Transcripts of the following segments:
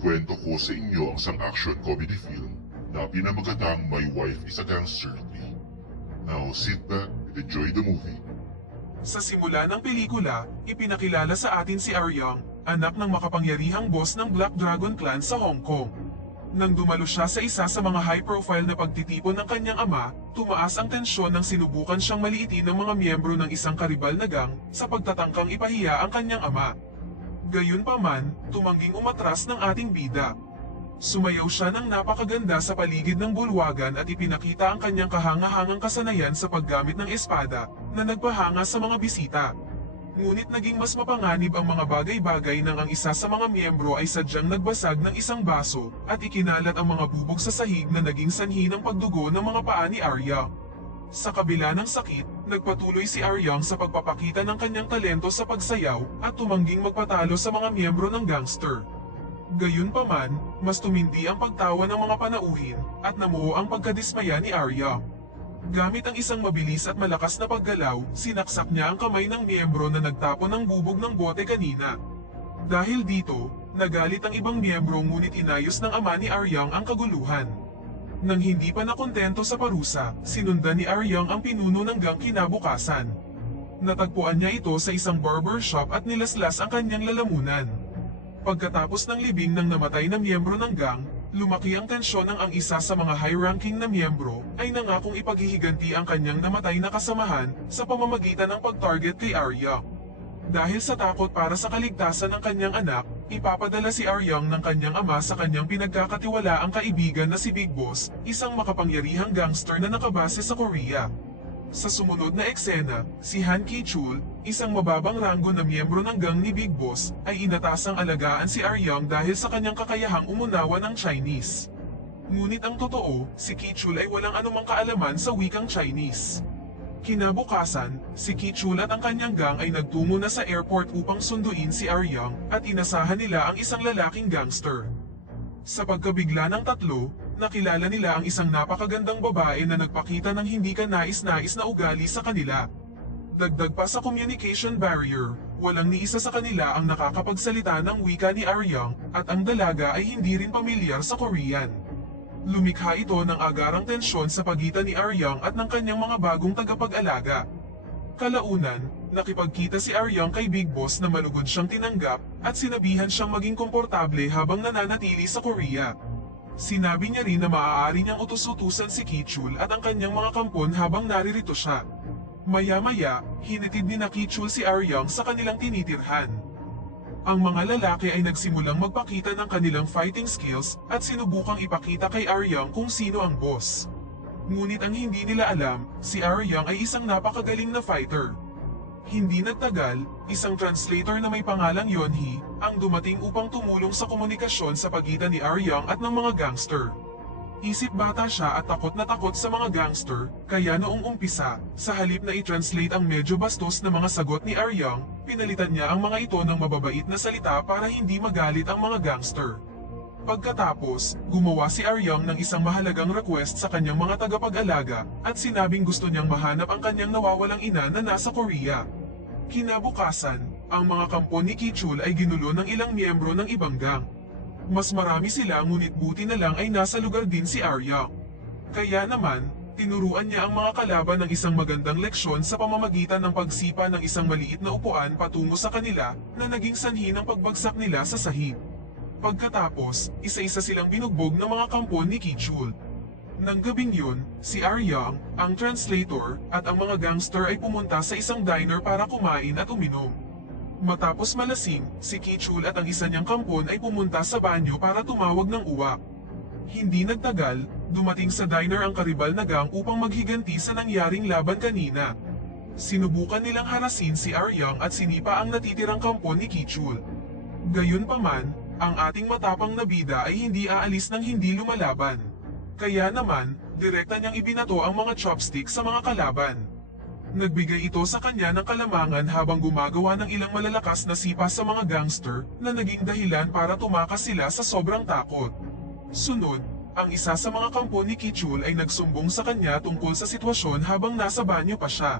Ikukwento ko sa inyo ang isang action comedy film na pinamagatang My Wife is a Gangster 3. Now sit back and enjoy the movie. Sa simula ng pelikula, ipinakilala sa atin si Aryang, anak ng makapangyarihang boss ng Black Dragon Clan sa Hong Kong. Nang dumalo siya sa isa sa mga high-profile na pagtitipon ng kanyang ama, tumaas ang tensyon nang sinubukan siyang maliitin ng mga miyembro ng isang karibal na gang sa pagtatangkang ipahiya ang kanyang ama. Gayunpaman, tumangging umatras ng ating bida. Sumayaw siya ng napakaganda sa paligid ng bulwagan at ipinakita ang kanyang kahangahangang kasanayan sa paggamit ng espada na nagpahanga sa mga bisita. Ngunit naging mas mapanganib ang mga bagay-bagay nang ang isa sa mga miyembro ay sadyang nagbasag ng isang baso at ikinalat ang mga bubog sa sahig na naging sanhi ng pagdugo ng mga paa ni Arya. Sa kabila ng sakit, nagpatuloy si Aryang sa pagpapakita ng kanyang talento sa pagsayaw at tumangging magpatalo sa mga miyembro ng gangster. Gayunpaman, mas tumindi ang pagtawa ng mga panauhin at namuo ang pagkadismaya ni Arya. Gamit ang isang mabilis at malakas na paggalaw, sinaksak niya ang kamay ng miyembro na nagtapon ng bubog ng bote kanina. Dahil dito, nagalit ang ibang miyembro ngunit inayos ng ama ni Aryang ang kaguluhan. Nang hindi pa nakontento sa parusa, sinundan ni Aryang ang pinuno ng gang kinabukasan. Natagpuan niya ito sa isang barber shop at nilaslas ang kanyang lalamunan. Pagkatapos ng libing ng namatay na miyembro ng gang, lumaki ang tensyon ng ang isa sa mga high-ranking na miyembro ay nangakong ipaghihiganti ang kanyang namatay na kasamahan sa pamamagitan ng pag-target kay Arya. Dahil sa takot para sa kaligtasan ng kanyang anak, ipapadala si Aryang ng kanyang ama sa kanyang pinagkakatiwalaang kaibigan na si Big Boss, isang makapangyarihang gangster na nakabase sa Korea. Sa sumunod na eksena, si Han Ki-chul, isang mababang ranggo na miyembro ng gang ni Big Boss, ay inatasang alagaan si Aryang dahil sa kanyang kakayahang umunawa ng Chinese. Ngunit ang totoo, si Ki-chul ay walang anumang kaalaman sa wikang Chinese. Kinabukasan, si Ki-chul at ang kanyang gang ay nagtungo na sa airport upang sunduin si Aryang at inasahan nila ang isang lalaking gangster. Sa pagkabigla ng tatlo, nakilala nila ang isang napakagandang babae na nagpakita ng hindi kanais-nais na ugali sa kanila. Dagdag pa sa communication barrier, walang ni isa sa kanila ang nakakapagsalita ng wika ni Aryang at ang dalaga ay hindi rin pamilyar sa Korean. Lumikha ito ng agarang tensyon sa pagitan ni Aryang at ng kanyang mga bagong tagapag-alaga. Kalaunan, nakipagkita si Aryang kay Big Boss na malugod siyang tinanggap at sinabihan siyang maging komportable habang nananatili sa Korea. Sinabi niya rin na maaari niyang utus-utusan si Ki-chul at ang kanyang mga kampon habang naririto siya. Maya-maya, hinitid ni na Ki-chul si Aryang sa kanilang tinitirhan. Ang mga lalaki ay nagsimulang magpakita ng kanilang fighting skills at sinubukang ipakita kay Aryang kung sino ang boss. Ngunit ang hindi nila alam, si Aryang ay isang napakagaling na fighter. Hindi nagtagal, isang translator na may pangalang Yonhee ang dumating upang tumulong sa komunikasyon sa pagitan ni Aryang at ng mga gangster. Isip bata siya at takot na takot sa mga gangster, kaya noong umpisa, sa halip na i-translate ang medyo bastos na mga sagot ni Aryang, pinalitan niya ang mga ito ng mababait na salita para hindi magalit ang mga gangster. Pagkatapos, gumawa si Aryang ng isang mahalagang request sa kanyang mga tagapag-alaga at sinabing gusto niyang mahanap ang kanyang nawawalang ina na nasa Korea. Kinabukasan, ang mga kampo ni Ki-chul ay ginulo ng ilang miyembro ng ibang gang. Mas marami sila ngunit buti na lang ay nasa lugar din si Arya. Kaya naman, tinuruan niya ang mga kalaban ng isang magandang leksyon sa pamamagitan ng pagsipa ng isang maliit na upuan patungo sa kanila na naging sanhi ng pagbagsak nila sa sahig. Pagkatapos, isa-isa silang binugbog ng mga kampon ni Ki-chul. Nang gabing yun, si Aryang, ang translator, at ang mga gangster ay pumunta sa isang diner para kumain at uminom. Matapos malasing, si Ki-chul at ang isa niyang kampon ay pumunta sa banyo para tumawag ng uwak. Hindi nagtagal, dumating sa diner ang karibal na gang upang maghiganti sa nangyaring laban kanina. Sinubukan nilang harasin si Aryang at sinipa ang natitirang kampon ni Ki-chul. Gayunpaman, ang ating matapang na bida ay hindi aalis ng hindi lumalaban. Kaya naman, direkta niyang ibinato ang mga chopstick sa mga kalaban. Nagbigay ito sa kanya ng kalamangan habang gumagawa ng ilang malalakas na sipa sa mga gangster na naging dahilan para tumakas sila sa sobrang takot. Sunod, ang isa sa mga kampo ni Ki-chul ay nagsumbong sa kanya tungkol sa sitwasyon habang nasa banyo pa siya.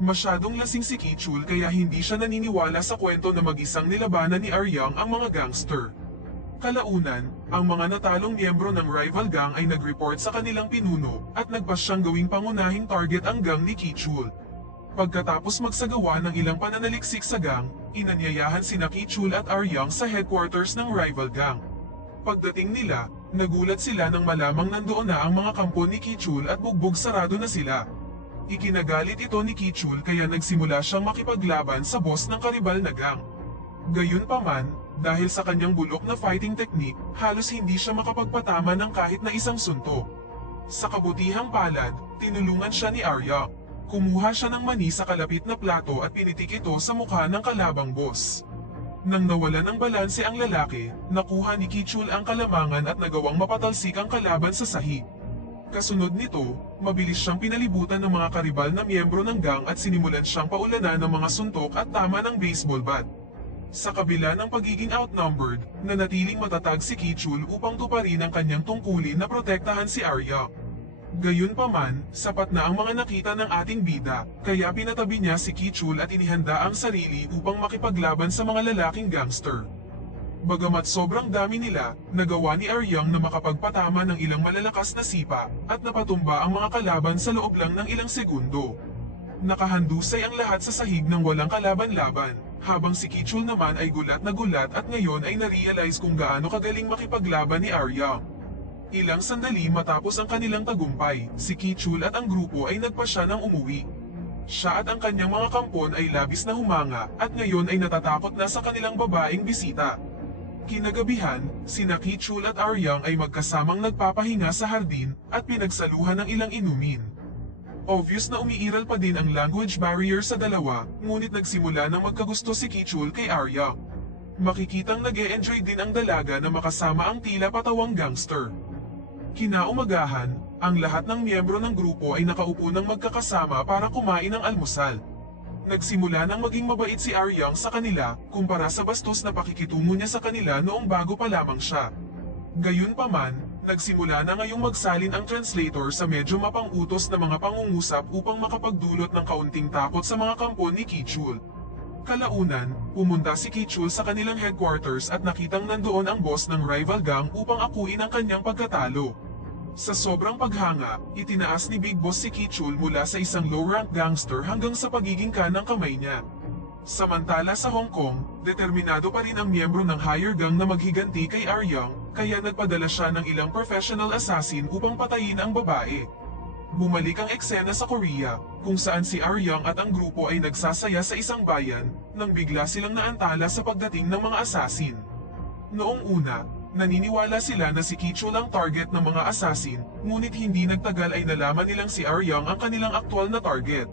Masyadong lasing si Ki-chul kaya hindi siya naniniwala sa kwento na mag-isang nilabanan ni Aryang ang mga gangster. Kalaunan, ang mga natalong miyembro ng rival gang ay nag-report sa kanilang pinuno at nagpasyang gawing pangunahing target ang gang ni Kichul. Pagkatapos magsagawa ng ilang pananaliksik sa gang, inanyayahan sina Kichul at Aryang sa headquarters ng rival gang. Pagdating nila, nagulat sila nang malamang nandoon na ang mga kampo ni Kichul at bugbog sarado na sila. Ikinagalit ito ni Kichul kaya nagsimula siyang makipaglaban sa boss ng karibal na gang. Gayunpaman, dahil sa kanyang bulok na fighting technique, halos hindi siya makapagpatama ng kahit na isang suntok. Sa kabutihang palad, tinulungan siya ni Arya. Kumuha siya ng mani sa kalapit na plato at pinitik ito sa mukha ng kalabang boss. Nang nawalan ng balanse ang lalaki, nakuha ni Kichul ang kalamangan at nagawang mapatalsik ang kalaban sa sahig. Kasunod nito, mabilis siyang pinalibutan ng mga karibal na miyembro ng gang at sinimulan siyang paulanan ng mga suntok at tama ng baseball bat. Sa kabila ng pagiging outnumbered, nanatiling matatag si Kichul upang tuparin ang kanyang tungkulin na protektahan si Arya. Gayunpaman, sapat na ang mga nakita ng ating bida, kaya pinatabi niya si Kichul at inihanda ang sarili upang makipaglaban sa mga lalaking gangster. Bagamat sobrang dami nila, nagawa ni Aryang na makapagpatama ng ilang malalakas na sipa at napatumba ang mga kalaban sa loob lang ng ilang segundo. Nakahandusay ang lahat sa sahig ng walang kalaban-laban, habang si Kichul naman ay gulat na gulat at ngayon ay narealize kung gaano kagaling makipaglaban ni Arya. Ilang sandali matapos ang kanilang tagumpay, si Kichul at ang grupo ay nagpasya ng umuwi. Siya at ang kanyang mga kampon ay labis na humanga at ngayon ay natatakot na sa kanilang babaeng bisita. Kinagabihan, sina Kichul at Aryang ay magkasamang nagpapahinga sa hardin at pinagsaluhan ng ilang inumin. Obvious na umiiral pa din ang language barrier sa dalawa, ngunit nagsimula ng magkagusto si Kichul kay Arya. Makikitang nag-e-enjoy din ang dalaga na makasama ang tila patawang gangster. Kinaumagahan, ang lahat ng miyembro ng grupo ay nakaupo ng magkakasama para kumain ng almusal. Nagsimula nang maging mabait si Aryang sa kanila kumpara sa bastos na pakikitungo niya sa kanila noong bago pa lamang siya. Gayunpaman, nagsimula na ngayong magsalin ang translator sa medyo mapang-utos na mga pangungusap upang makapagdulot ng kaunting takot sa mga kampo ni Kichul. Kalaunan, pumunta si Kichul sa kanilang headquarters at nakitang nandoon ang boss ng rival gang upang akuin ang kanyang pagkatalo. Sa sobrang paghanga, itinaas ni Big Boss si Kichul mula sa isang low-rank gangster hanggang sa pagiging kanang kamay niya. Samantala sa Hong Kong, determinado pa rin ang miyembro ng higher gang na maghiganti kay Aryang, kaya nagpadala siya ng ilang professional assassin upang patayin ang babae. Bumalik ang eksena sa Korea, kung saan si Aryang at ang grupo ay nagsasaya sa isang bayan, nang bigla silang naantala sa pagdating ng mga assassin. Noong una, naniniwala sila na si Kichul ang target ng mga assassin, ngunit hindi nagtagal ay nalaman nilang si Aryang ang kanilang aktwal na target.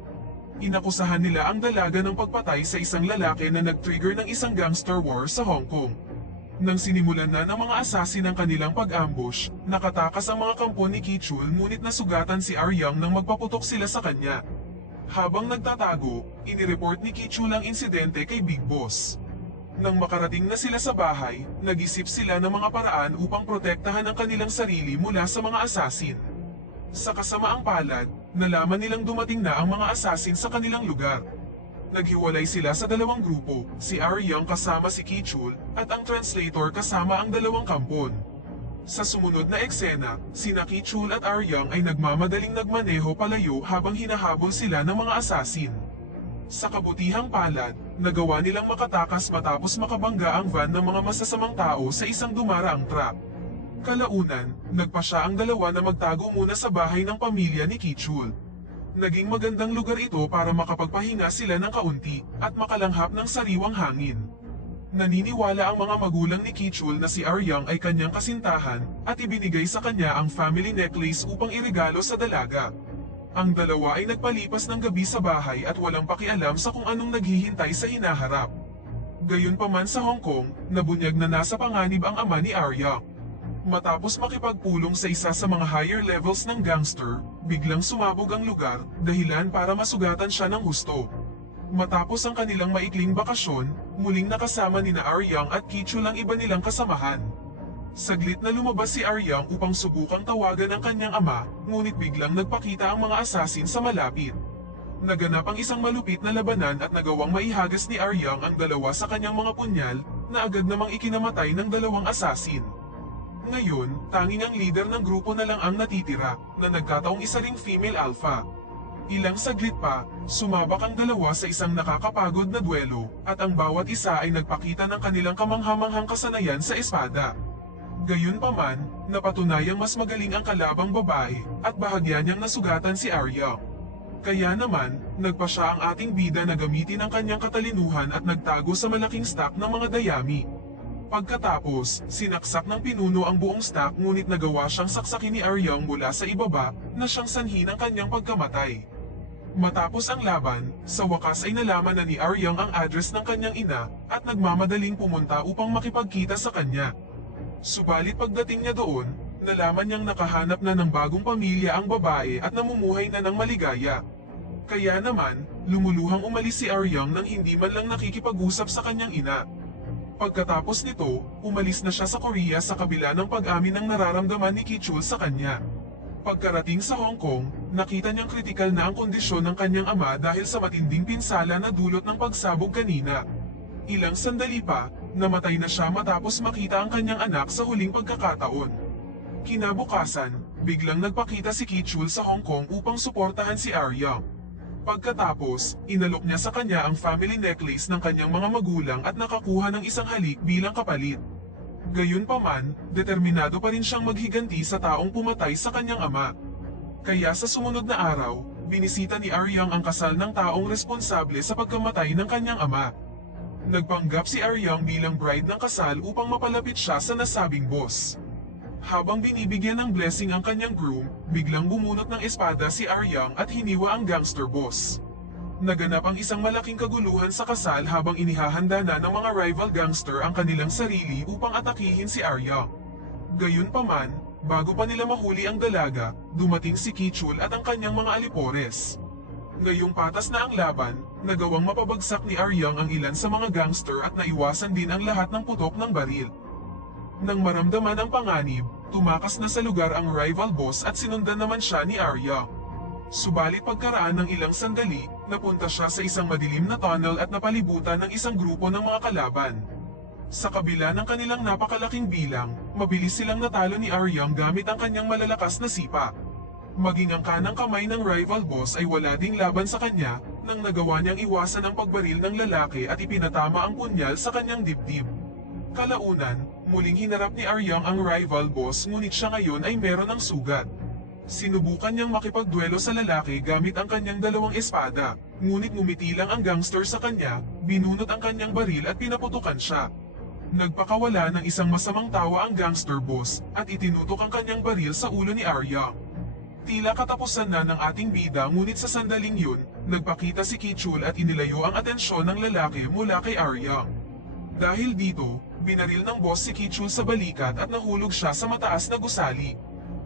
Inakusahan nila ang dalaga ng pagpatay sa isang lalaki na nag-trigger ng isang gangster war sa Hong Kong. Nang sinimulan na ng mga assassin ang kanilang pag-ambush, nakatakas ang mga kampo ni Kichul ngunit nasugatan si Aryang nang magpaputok sila sa kanya. Habang nagtatago, inireport ni Kichul ang insidente kay Big Boss. Nang makarating na sila sa bahay, nag-isip sila ng mga paraan upang protektahan ang kanilang sarili mula sa mga assassin. Sa kasamaang palad, nalaman nilang dumating na ang mga assassin sa kanilang lugar. Naghiwalay sila sa dalawang grupo, si Aryang kasama si Kichul at ang translator kasama ang dalawang kampon. Sa sumunod na eksena, sina Kichul at Aryang ay nagmamadaling nagmaneho palayo habang hinahabol sila ng mga assassin. Sa kabutihang palad, nagawa nilang makatakas matapos makabangga ang van ng mga masasamang tao sa isang dumaraang truck. Kalaunan, nagpasya ang dalawa na magtago muna sa bahay ng pamilya ni Kichul. Naging magandang lugar ito para makapagpahinga sila ng kaunti at makalanghap ng sariwang hangin. Naniniwala ang mga magulang ni Kichul na si Aryang ay kanyang kasintahan at ibinigay sa kanya ang family necklace upang iregalo sa dalaga. Ang dalawa ay nagpalipas ng gabi sa bahay at walang pakialam sa kung anong naghihintay sa hinaharap. Gayunpaman sa Hong Kong, nabunyag na nasa panganib ang ama ni Aryang. Matapos makipagpulong sa isa sa mga higher levels ng gangster, biglang sumabog ang lugar, dahilan para masugatan siya ng husto. Matapos ang kanilang maikling bakasyon, muling nakasama nina Aryang at Kichul ang iba nilang kasamahan. Saglit na lumabas si Aryang upang subukang tawagan ang kanyang ama, ngunit biglang nagpakita ang mga assassin sa malapit. Naganap ang isang malupit na labanan at nagawang maihagas ni Aryang ang dalawa sa kanyang mga punyal, na agad namang ikinamatay ng dalawang asasin. Ngayon, tanging ang leader ng grupo na lang ang natitira, na nagkataong isa ring female alpha. Ilang saglit pa, sumabak ang dalawa sa isang nakakapagod na duelo, at ang bawat isa ay nagpakita ng kanilang kamanghamanghang kasanayan sa espada. Gayunpaman, napatunayang mas magaling ang kalabang babae, at bahagya niyang nasugatan si Arya. Kaya naman, nagpa siya ang ating bida na gamitin ang kanyang katalinuhan at nagtago sa malaking stock ng mga dayami. Pagkatapos, sinaksak ng pinuno ang buong stock ngunit nagawa siyang saksakin ni Aryang mula sa ibaba na siyang sanhi ng kanyang pagkamatay. Matapos ang laban, sa wakas ay nalaman na ni Aryang ang address ng kanyang ina at nagmamadaling pumunta upang makipagkita sa kanya. Subalit pagdating niya doon, nalaman niyang nakahanap na ng bagong pamilya ang babae at namumuhay na ng maligaya. Kaya naman, lumuluhang umalis si Aryang nang hindi man lang nakikipag-usap sa kanyang ina. Pagkatapos nito, umalis na siya sa Korea sa kabila ng pag-amin ng nararamdaman ni Ki-chul sa kanya. Pagkarating sa Hong Kong, nakita niyang kritikal na ang kondisyon ng kanyang ama dahil sa matinding pinsala na dulot ng pagsabog kanina. Ilang sandali pa, namatay na siya matapos makita ang kanyang anak sa huling pagkakataon. Kinabukasan, biglang nagpakita si Ki-chul sa Hong Kong upang suportahan si Aryang. Pagkatapos, inalok niya sa kanya ang family necklace ng kanyang mga magulang at nakakuha ng isang halik bilang kapalit. Gayunpaman, determinado pa rin siyang maghiganti sa taong pumatay sa kanyang ama. Kaya sa sumunod na araw, binisita ni Aryang ang kasal ng taong responsable sa pagkamatay ng kanyang ama. Nagpanggap si Aryang bilang bride ng kasal upang mapalapit siya sa nasabing boss. Habang binibigyan ng blessing ang kanyang groom, biglang bumunot ng espada si Aryang at hiniwa ang gangster boss. Naganap ang isang malaking kaguluhan sa kasal habang inihahanda na ng mga rival gangster ang kanilang sarili upang atakihin si Aryang. Gayunpaman, bago pa nila mahuli ang dalaga, dumating si Ki-chul at ang kanyang mga alipores. Ngayong patas na ang laban, nagawang mapabagsak ni Aryang ang ilan sa mga gangster at naiwasan din ang lahat ng putok ng baril. Nang maramdaman ang panganib, tumakas na sa lugar ang rival boss at sinundan naman siya ni Arya. Subalit pagkaraan ng ilang sandali, napunta siya sa isang madilim na tunnel at napalibutan ng isang grupo ng mga kalaban. Sa kabila ng kanilang napakalaking bilang, mabilis silang natalo ni Aryang gamit ang kanyang malalakas na sipa. Maging ang kanang kamay ng rival boss ay wala ding laban sa kanya nang nagawa niyang iwasan ang pagbaril ng lalaki at ipinatama ang punyal sa kanyang dibdib. Kalaunan, muling hinarap ni Aryang ang rival boss ngunit siya ngayon ay meron ng sugat. Sinubukan niyang makipagduelo sa lalaki gamit ang kanyang dalawang espada, ngunit ngumiti lang ang gangster sa kanya, binunot ang kanyang baril at pinaputukan siya. Nagpakawala ng isang masamang tawa ang gangster boss at itinutok ang kanyang baril sa ulo ni Aryang. Tila katapusan na ng ating bida ngunit sa sandaling yun, nagpakita si Ki-chul at inilayo ang atensyon ng lalaki mula kay Aryang. Dahil dito, binaril ng boss si Ki-chul sa balikat at nahulog siya sa mataas na gusali.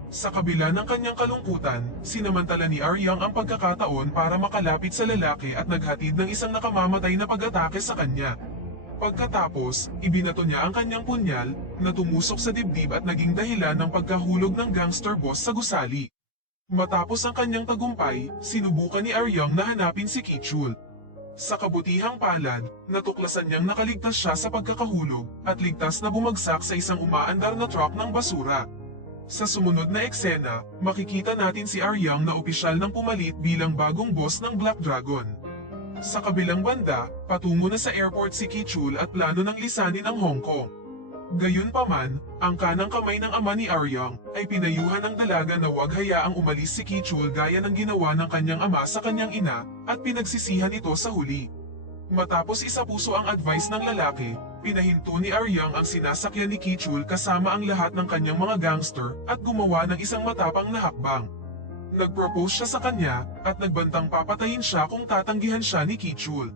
Sa kabila ng kanyang kalungkutan, sinamantala ni Aryang ang pagkakataon para makalapit sa lalaki at naghatid ng isang nakamamatay na pag-atake sa kanya. Pagkatapos, ibinato niya ang kanyang punyal na tumusok sa dibdib at naging dahilan ng pagkahulog ng gangster boss sa gusali. Matapos ang kanyang tagumpay, sinubukan ni Aryang na hanapin si Ki-chul. Sa kabutihang palad, natuklasan niyang nakaligtas siya sa pagkakahulog at ligtas na bumagsak sa isang umaandar na truck ng basura. Sa sumunod na eksena, makikita natin si Aryang na opisyal ng pumalit bilang bagong boss ng Black Dragon. Sa kabilang banda, patungo na sa airport si Ki-chul at plano ng lisanin ang Hong Kong. Gayunpaman, ang kanang kamay ng ama ni Aryang ay pinayuhan ng dalaga na huwag hayaang umalis si Ki-chul gaya ng ginawa ng kanyang ama sa kanyang ina at pinagsisihan ito sa huli. Matapos isapuso ang advice ng lalaki, pinahinto ni Aryang ang sinasakyan ni Ki-chul kasama ang lahat ng kanyang mga gangster at gumawa ng isang matapang na hakbang. Nagpropose siya sa kanya at nagbantang papatayin siya kung tatanggihan siya ni Ki-chul.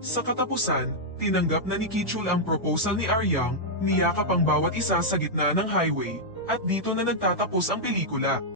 Sa katapusan, tinanggap na ni Ki-chul ang proposal ni Aryang, niyakap ang bawat isa sa gitna ng highway, at dito na nagtatapos ang pelikula.